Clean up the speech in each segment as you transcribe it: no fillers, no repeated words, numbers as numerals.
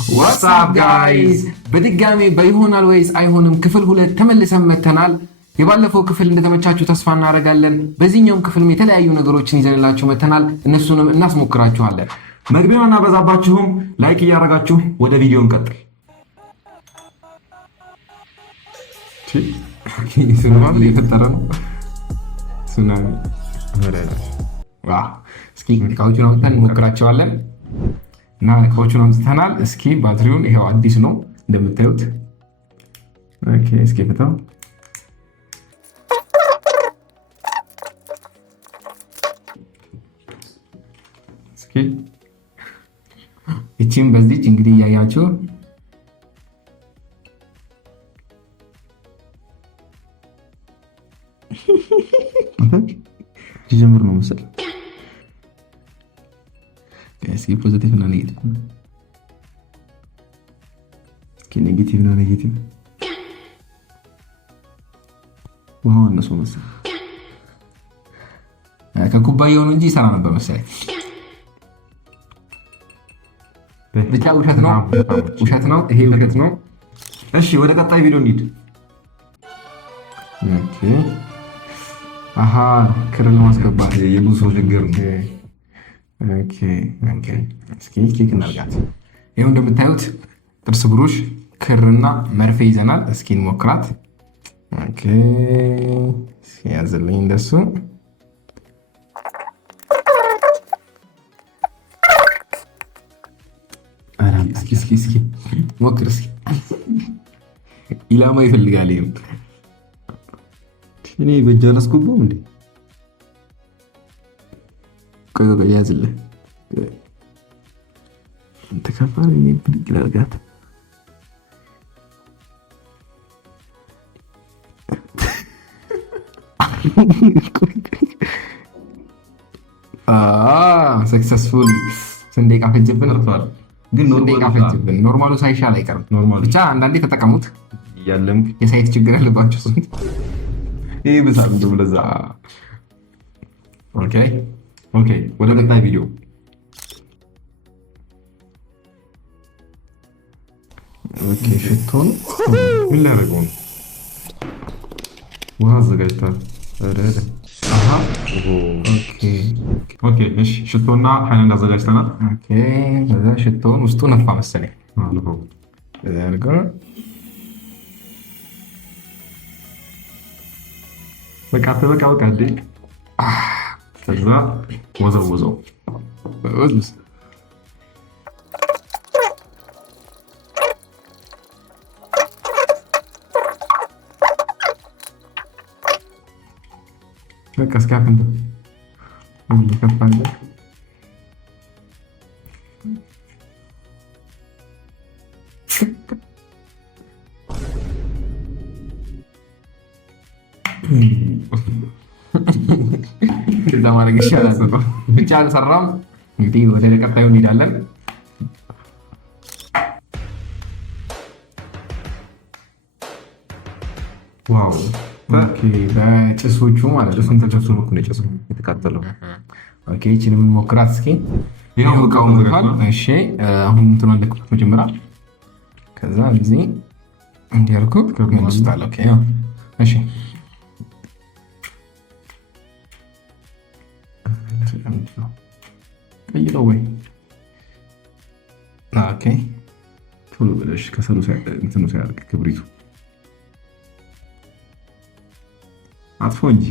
What's up guys? በድጋሚ በይሆናል ወይስ አይሆንም ክፍል 2 ተመልሰን መተናል። የባለፈው ክፍል እንደተመቻችሁ ተስፋ እናደርጋለን። በዚህኛውም ክፍልም የተለያዩ ነገሮችን ይዘንላችሁ መተናል። እነሱንም እናስሞክራችኋለን። መግቢያውን እናበዛባችሁም ላይክ እያደረጋችሁ ወደ ቪዲዮ እንቀጥል። ሱናሚ እየፈጠረ ነው። ሱናሚ እስኪ እቃዎቹን አውጥተን እንሞክራቸዋለን። እና እቃዎቹን አምጥተናል። እስኪ ባትሪውን ይሄው አዲስ ነው እንደምታዩት። ኦኬ እስኪ ፈታው። እስኪ እቺም በዚህ እንግዲህ ያያችሁ ጀምር ነው መሰል። እስኪ ፖዚቲቭ እና ኔጌቲቭ እስኪ ኔጌቲቭ እና ኔጌቲቭ ዋው እነሱ መሰል ከኩባያው ነው እንጂ ይሰራ ነበር መሰለኝ። ብቻ ውሸት ነው፣ ውሸት ነው፣ ይሄ ውሸት ነው። እሺ ወደ ቀጣይ ቪዲዮ እንሂድ። ኦኬ አሃ ክርን ማስገባት የብዙ ሰው ችግር ነው። ኦኬ እስኪ ቼክ እናድርጋት። ይሄው እንደምታዩት ጥርስ ብሩሽ፣ ክርና መርፌ ይዘናል። እስኪ እንሞክራት። ኦኬ እስኪ ያዘልኝ እንደሱ። እስኪ ሞክር እስኪ። ኢላማ ይፈልጋል። ይሄው እኔ በእጅ አላስገባውም እንዴ? ቆይ ያዝልህ። ተከፋሪ ነው ብልግላጋት። ሰክሰስፉሊ ስንዴቃ ፈጅብን አርቷል። ግን ስንዴቃ ፈጅብን። ኖርማሉ ሳይሻል አይቀርም። ኖርማሉ ብቻ አንዳንዴ ተጠቀሙት። ያለም የሳይት ችግር ያለባቸው ሰው ይሄ ብሳብ እንደው ለዛ። ኦኬ ወደ ቀጣይ ቪዲዮ። ኦኬ ሽቶን ምን ላደርገው ነው? ውሃ አዘጋጅቷል። አሃ ኦኬ እሺ ሽቶና ሃይላንድ አዘጋጅተናል። ኦኬ ከዛ ሽቶን ውስጡ ነፋ መሰለኝ። አለፈው ዘርጋ በቃ እንዴ ከዛ ወዘው በቃ እስካፈንተ ከፋለ እንደዛ ማድረግ ይሻላል። ብቻ አልሰራም። እንግዲህ ወደ ቀጣዩ እንሄዳለን። ዋው ኦኬ በጭሶቹ ማለት ነው። ስንት ነው እኮ የጭሱ የተቃጠለው። ኦኬ እቺንም ሞክራት እስኪ። ይሄው እቃው ሞክራል። እሺ አሁን እንትን አለኩት መጀመሪያ። ከዛ እዚህ እንዲያርኩ ከመንስታለ። ኦኬ እሺ ቀይረው ወይ ኦኬ ቶሎ ብለሽ ከሰሉ እንትኑ ሳያልቅ ክብሪቱ አጥፎ እንጂ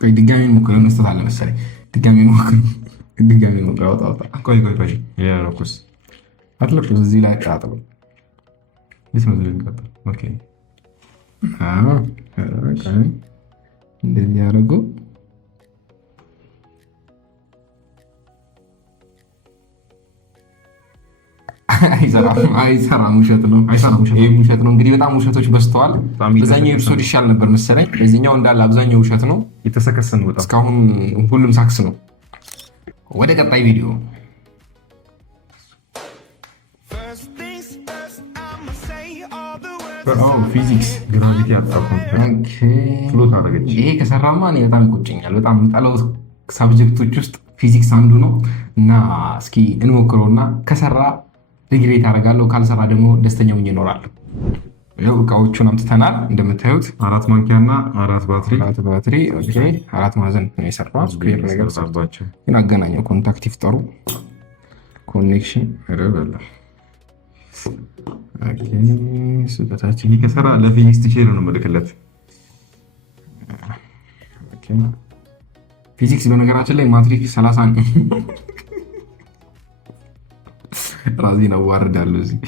ቆይ ድጋሚ ሞክረን መስጠት አለ መሰለኝ። ድጋሚ ሞክረን አውጣ። ቆይ ያረኩስ አትለቁስ እዚህ ላይ ቃጠሎ ቢስመዝል ይቀጥል። ኦኬ እንደዚህ ያደረጉ አይሰራም። ውሸት ነው። ይሄ ውሸት ነው። እንግዲህ በጣም ውሸቶች በዝተዋል። በዛኛው ኤፒሶድ ይሻል ነበር መሰለኝ። በዚህኛው እንዳለ አብዛኛው ውሸት ነው። የተሰከሰን በጣም እስካሁን ሁሉም ሳክስ ነው። ወደ ቀጣይ ቪዲዮ ፊዚክስ ግራቪቲ አጣጣም ፍሎት አደረገች። ይሄ ከሰራማ እኔ በጣም ይቆጨኛል። በጣም የምጠላው ሳብጀክቶች ውስጥ ፊዚክስ አንዱ ነው እና እስኪ እንሞክረውና ከሰራ ሪግሬት አደርጋለሁ፣ ካልሰራ ደግሞ ደስተኛ ሆኜ እኖራለሁ። ያው እቃዎቹን አምጥተናል እንደምታዩት 4 ማንኪያና 4 ባትሪ። ኦኬ 4 ማዕዘን ነው የሰራው። ስኩዌር ነገር ሰርባቸው ግን አገናኘው። ኮንታክት ይፍጠሩ ኮኔክሽን ረበላ። ኦኬ ስበታችን ከሰራ ለፊዚክስ ቲቸር ነው መልክለት። ኦኬ ፊዚክስ በነገራችን ላይ ማትሪክስ 30 ነው። ራዚን አዋርዳለሁ እዚህ።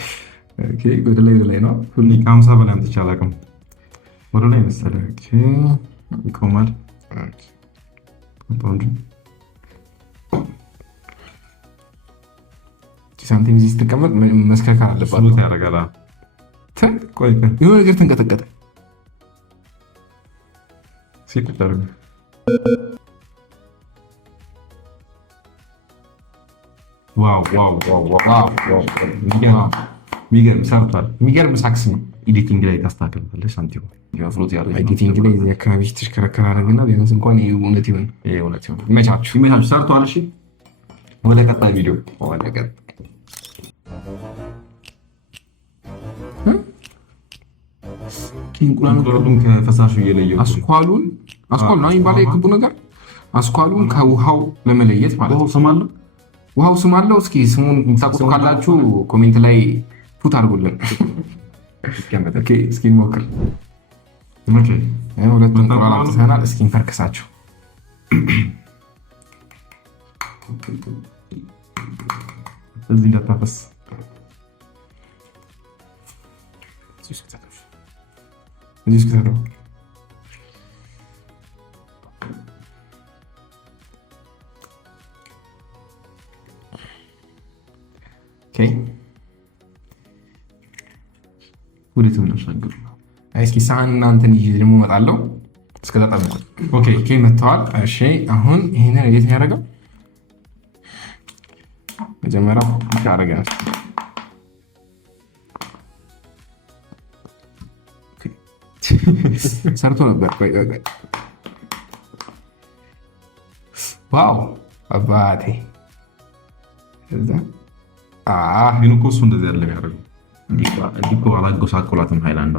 ኦኬ ወደ ላይ ነው ሁሉ ከ50 በላይ አምጥቼ አላውቅም። ወደ ላይ መሰለህ። ኦኬ ይቆማል። ኦኬ ኮምፓውንድ ሳንቲም እዚህ ስትቀመጥ መስከርከር አለባት። ሱሉት ያደርጋል። ቆይ የሆነ ነገር ተንቀጠቀጠ ሲቀጥል ዋው የሚገርም ሰርቷል። የሚገርም ሳክስ ነው። ኤዲቲንግ ላይ ታስተካክላለህ። ሳንቲም ኤዲቲንግ ላይ እዚህ አካባቢ ተሽከረከረ አደረግና ቢያንስ እንኳን እውነት ይሁን። ይመቻችሁ። ሰርቷል። እሺ ወደ ቀጣይ ቪዲዮ እንቁላሉን ከፈሳሹ እየለየው አስኳሉን ነው የሚባለው የክቡ ነገር አስኳሉን ከውሃው ለመለየት ማለት ነው። ውሃው ስም አለው። እስኪ ስሙን የምታውቁት ካላችሁ ኮሜንት ላይ ፑት አድርጉልን። እስኪ እንሞክር። ሁለቱም እንቁላል አምጥተናል። እስኪ እንፈርክሳቸው። እዚህ እንዳታፈስ እዚህ እስከተረው ወደ ተመለሻገሩ እስኪ ሳህን እናንተን ይዤ ደግሞ እመጣለሁ። እስከዛ ጠብቁ። ኦኬ መጥተዋል። እሺ አሁን ይሄንን እንዴት ነው ያደረገው? መጀመሪያ ብቻ አደረገ። ሰርቶ ነበር። ቆይ ዋው አባቴ እዛ ግን እኮ እሱ እንደዚህ ያለ ያደረገው እንዲህ እኮ አላጎሳቆላትም። ሃይላንዷ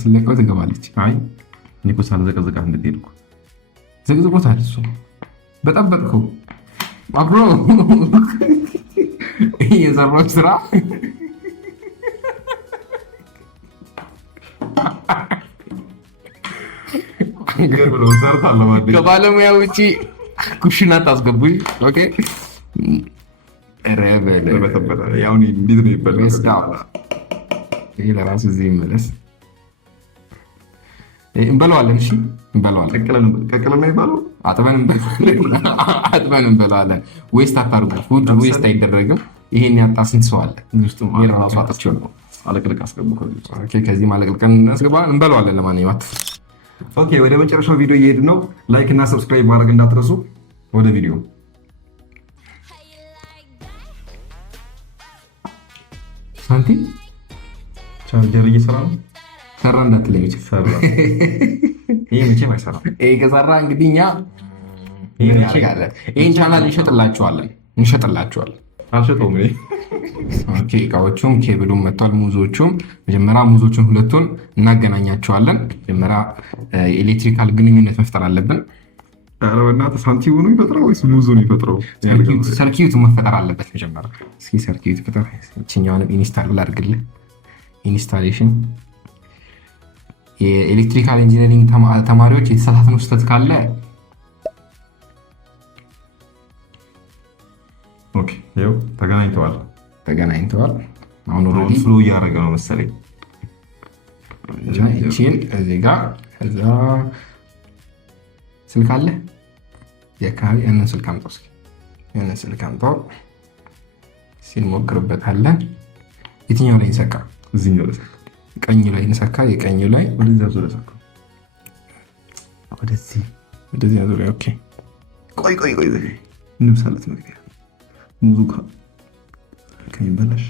ስለቀው ትገባለች። አይ እኔ እኮ ሳልዘቀዝቃት እንድትሄድ እኮ ዘቅዝቆታል። እሱ በጠበጥከው አብሮ የሰራው ስራ ከባለሙያ ውጭ ኩሽና ታስገቡኝ። ይሄ ለራሱ እዚህ ይመለስ። እንበለዋለን። እሺ እንበለዋለን። ቀቅለን ነው የሚባለው። አጥበን እንበለዋለን። ዌስት አታርጉ። ፉድ ዌስት አይደረግም። ይሄን ያጣ ስንት ሰው አለ? የራሱ አጥቸው ነው። አለቅልቅ አስገቡ። ከዚህ ማለቅልቀን እናስገባ። እንበለዋለን። ለማንኛውም ኦኬ፣ ወደ መጨረሻው ቪዲዮ እየሄድን ነው። ላይክ እና ሰብስክራይብ ማድረግ እንዳትረሱ። ወደ ቪዲዮ ሳንቲም ቻርጀር እየሰራ ነው። ሰራ እንዳትለኝ። ይሄ መቼም አይሰራም። ይሄ ከሰራ እንግዲህ እኛ ይሄን ቻናል እንሸጥላችኋለን። አልሸጠውም። ኦኬ፣ እቃዎቹም ኬብሉም መጥቷል። ሙዞቹም መጀመሪያ ሙዞቹን ሁለቱን እናገናኛቸዋለን። መጀመሪያ የኤሌክትሪካል ግንኙነት መፍጠር አለብን። ኧረ በእናትህ ሳንቲሙ ነው የሚፈጥረው ወይስ ሙዙ ነው የሚፈጥረው? ሰርኪዩት መፈጠር አለበት መጀመሪያ። እስኪ ሰርኪዩት ፍጠር። እችኛውንም ኢንስታል ላድርግልህ። ኢንስታሌሽን የኤሌክትሪካል ኢንጂነሪንግ ተማሪዎች የተሳሳትን ስህተት ካለ ኦኬ፣ ይኸው ተገናኝተዋል። አሁን ኦልሬዲ ፍሎ እያደረገ ነው መሰለኝ። እቺን እዚህ ጋር እዛ ስልክ አለ የካሪ ያንን ስልክ አምጣው። እስኪ ያንን ስልክ አምጣው ሲንሞክርበታለን። የትኛው ላይ እንሰካ? እዚህኛው ላይ ቀኝ ላይ እንሰካ። የቀኙ ላይ ወደዚያ ዙሪያ ሰካ። ወደዚያ ዙሪያ። ኦኬ፣ ቆይ እንብሳለት መግቢያ ሙዙ ከሚበላሽ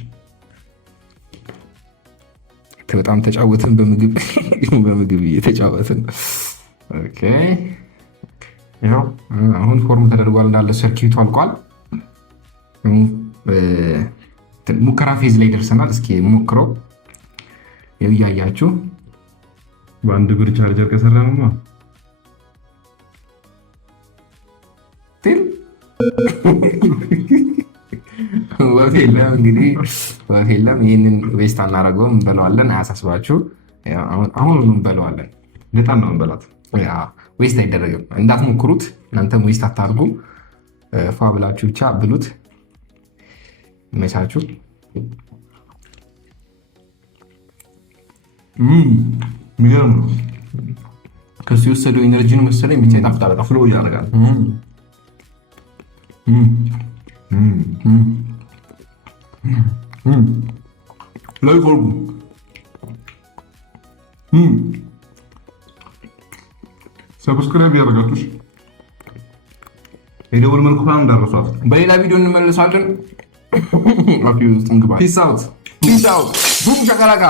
በጣም ተጫወትን በምግብ እየተጫወትን። ኦኬ ያው አሁን ፎርም ተደርጓል እንዳለ ሰርኪቱ አልቋል። ሙከራ ፌዝ ላይ ደርሰናል። እስኪ ሞክረው እያያችሁ በአንድ እግር ቻርጀር ከሰራንማ ወፍ የለም እንግዲህ ወፍ የለም። ይህንን ዌስት አናደርገውም፣ እንበለዋለን። አያሳስባችሁ። አሁን እንበለዋለን። በጣም ነው እንበላት። ዌስት አይደረግም። እንዳትሞክሩት እናንተም ዌስት አታርጉ። ፏ ብላችሁ ብቻ ብሉት። መቻችሁ የሚገርም ነው። ከሱ የወሰደው ኢነርጂ ነው መሰለኝ። ብቻ ይጣፍጣል። በጣም ፍሎ እያደረጋል። ላይ ቆርቡ ሰብስክራይብ ያደርጋችሁ የደወል ምልክቱን እንዳትረሷት። በሌላ ቪዲዮ እንመለሳለን። ፒስ አውት ቡም ሸቀላቃ